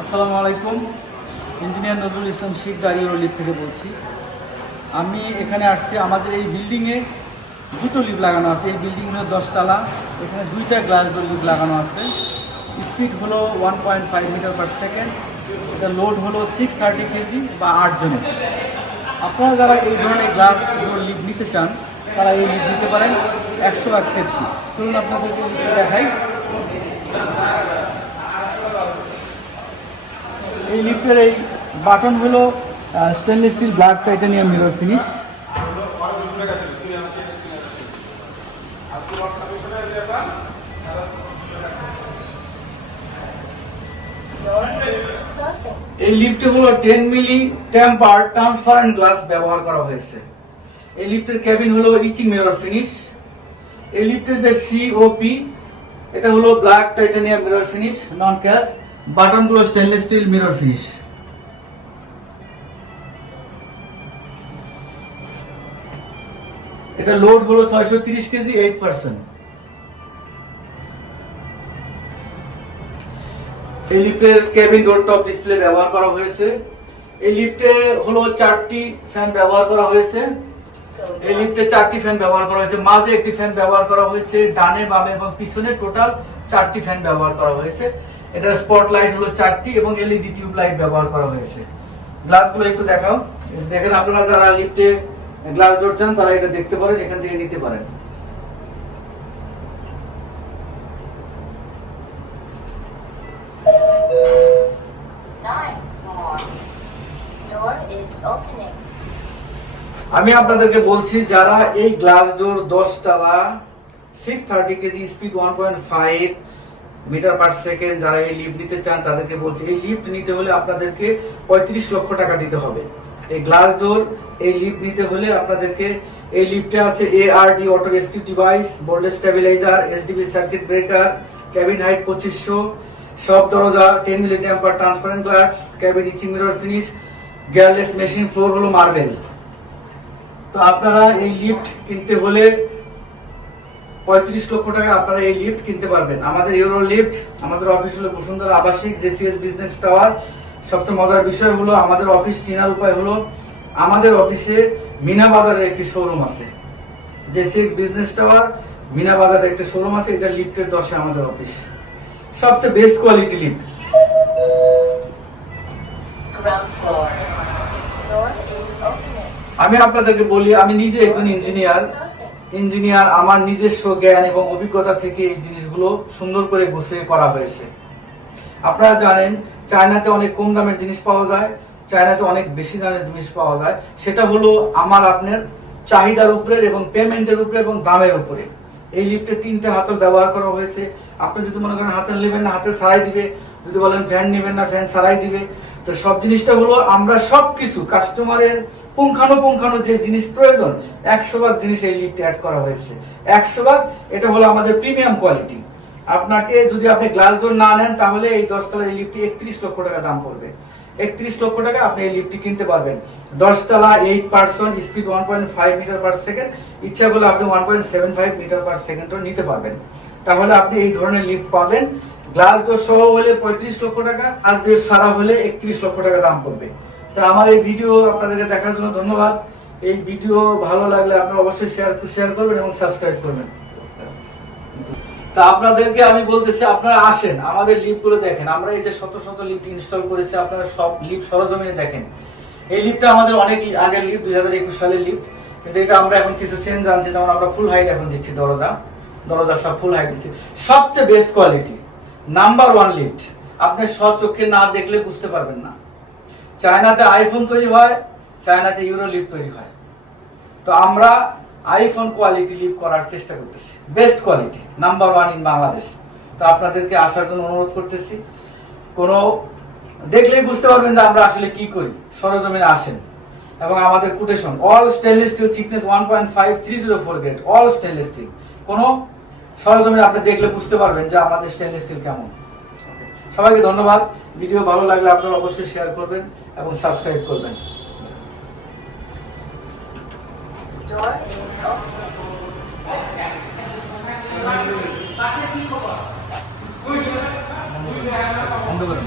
আসসালামু আলাইকুম। ইঞ্জিনিয়ার নজরুল ইসলাম শিখ লিফ থেকে বলছি। আমি এখানে আসছি, আমাদের এই বিল্ডিংয়ে দুটো লিফ লাগানো আছে। এই বিল্ডিং হলো দশতলা, এখানে দুইটা গ্লাস ডোর লিফ লাগানো আছে। স্পিড হলো one point five metre per second এটা লোড হলো সিক্স থার্টি কেজি বা আট জনের। আপনারা যারা এই ধরনের গ্লাস ডোর লিফ নিতে চান তারা এই নিতে পারেন একশো বার সেফটি। চলুন আপনাদেরকে লিফটটা দেখাই। এই লিফটের এই বাটন হলো stainless steel black titanium mirror finish. এই লিফটে হলো ten milli temper transparent glass ব্যবহার করা হয়েছে। এই লিফটের ক্যাবিন হলো ইচিং মিরর ফিনিশ। এই লিফটের যে সিওপি এটা হলো black titanium mirror finish non cash বাটনগুলো stainless steel mirror finish. এটা লোড হলো ছয়শো তিরিশ কেজি এইট পার্সেন্ট এই লিফটের কেবিন ডোর টপ ডিসপ্লে ব্যবহার করা হয়েছে। এই লিফটে হলো চারটি ফ্যান ব্যবহার করা হয়েছে। এই লিফটে চারটি ফ্যান ব্যবহার করা হয়েছে। মাঝে একটি ফ্যান ব্যবহার করা হয়েছে। ডানে, বামে এবং পিছনে টোটাল চারটি ফ্যান ব্যবহার করা হয়েছে। এটার স্পট লাইট হলো চারটি এবং এলইডি টিউব লাইট ব্যবহার করা হয়েছে। গ্লাসগুলো একটু দেখাও। দেখেন আপনারা যারা লিফটে গ্লাস ডোর তারা এটা দেখতে পারেন, এখান থেকে নিতে পারেন। Is opening. আমি আপনাদেরকে বলছি, যারা এই গ্লাস ডোর দশ তালা six thirty KG speed one point five metre per second যারা এই লিফট নিতে চান, তাদেরকে বলছি, এই লিফট নিতে হলে আপনাদেরকে পঁয়ত্রিশ লক্ষ টাকা দিতে হবে। এই গ্লাস ডোর, এই লিফট নিতে হলে আপনাদেরকে, এই লিফটে আছে D auto rescue device boardless stabiliser SDB circuit breaker cabin height পঁচিশশো, সব দরজা ten milli temper transparent glass cabin etching mirror finish gearless machine floor হলো মার্বেল তো আপনারা এই লিফট কিনতে হলে পঁয়ত্রিশ লক্ষ টাকা আপনারা এই লিফট কিনতে পারবেন। আমাদের ইউরো লিফট আমাদের অফিস হলো বসুন্ধরা আবাসিক জেসিএস বিজনেস টাওয়ার সবচেয়ে মজার বিষয় হলো, আমাদের অফিস চেনার উপায় হলো, আমাদের অফিসে মিনা বাজারের একটি শোরুম আছে। জেসিএস বিজনেস টাওয়ার মিনা বাজারের একটা শোরুম আছে, এটা লিফটের দশে আমাদের অফিস সবচেয়ে বেস্ট কোয়ালিটি লিফট আমি আপনাদেরকে বলি, আমি নিজে একজন ইঞ্জিনিয়ার ইঞ্জিনিয়ার আমার নিজস্ব জ্ঞান এবং অভিজ্ঞতা থেকে এই জিনিসগুলো সুন্দর করে গুছিয়ে করা হয়েছে। আপনারা জানেন, চায়নাতে অনেক কম দামের জিনিস পাওয়া যায়, চায়নাতে অনেক বেশি দামের জিনিস পাওয়া যায়। সেটা হলো আমার আপনার চাহিদার উপরে এবং পেমেন্টের উপরে এবং দামের উপরে। এই লিফটে তিনটে হাতল ব্যবহার করা হয়েছে। আপনি যদি মনে করেন হাতের নেবেন না হাতের সারাই দিবে। যদি বলেন ফ্যান নেবেন না ফ্যান সারাই দিবে। তো সব জিনিসটা হলো আমরা সব কিছু কাস্টমারের পুঙ্খানুপুঙ্খানু যে জিনিস প্রয়োজন, একশো ভাগ জিনিস এই লিফটে অ্যাড করা হয়েছে। একশো ভাগ, এটা হলো আমাদের প্রিমিয়াম কোয়ালিটি আপনাকে যদি আপনি গ্লাস ডোর না নেন, তাহলে এই দশতলার এই লিফটটি একত্রিশ লক্ষ টাকা দাম পড়বে। একত্রিশ লক্ষ টাকা আপনি এই লিফটটি কিনতে পারবেন। দশতলা eight person speed one point five metre per second ইচ্ছা করলে আপনি one point seven five metre per সেকেন্ডও নিতে পারবেন। তাহলে আপনি এই ধরনের লিফট পাবেন। গ্লাস ডোর সহ হলে পঁয়ত্রিশ লক্ষ টাকা গ্লাস ডোর সারা হলে একত্রিশ লক্ষ টাকা দাম পড়বে। তো আমার এই ভিডিও আপনাদেরকে দেখার জন্য ধন্যবাদ। এই ভিডিও ভালো লাগলে আপনারা অবশ্যই শেয়ার শেয়ার করবেন এবং সাবস্ক্রাইব করবেন। তা আপনাদেরকে আমি বলতেছি, আপনারা আসেন, আমাদের লিফটগুলো দেখেন। আমরা এই যে শত শত লিফট ইনস্টল করেছি, আপনারা সব লিফট সরজমিনে দেখেন। এই লিফটটা আমাদের অনেক আগের লিফট দুই হাজার একুশ সালের লিফট কিন্তু এটা আমরা এখন কিছু চেঞ্জ আনছি, যেমন আমরা ফুল হাইট এখন দিচ্ছি, দরজা। দরজা সব ফুল হাইট দিচ্ছি। সবচেয়ে best quality number one lift আপনি স্বচক্ষে না দেখলে বুঝতে পারবেন না। চায়নাতে আইফোন তৈরি হয়, চায়নাতে ইউরো লিফট তৈরি হয়। তো আমরা আইফোন কোয়ালিটি লিভ করার চেষ্টা করতেছি। Best quality number one in Bangladesh তো আপনাদেরকে আসার জন্য অনুরোধ করতেছি। কোনো দেখলেই বুঝতে পারবেন যে আমরা আসলে কি করি। সরজমিনে আসেন। এবং আমাদের quotation all stainless steel thickness one point five three zero four grade all stainless steel কোনো সরজমিন আপনি দেখলে বুঝতে পারবেন যে আমাদের স্টেনলেস স্টিল কেমন। সবাইকে ধন্যবাদ। ভিডিও ভালো লাগলে আপনারা অবশ্যই শেয়ার করবেন এবং সাবস্ক্রাইব করবেন। বন্ধ করুন।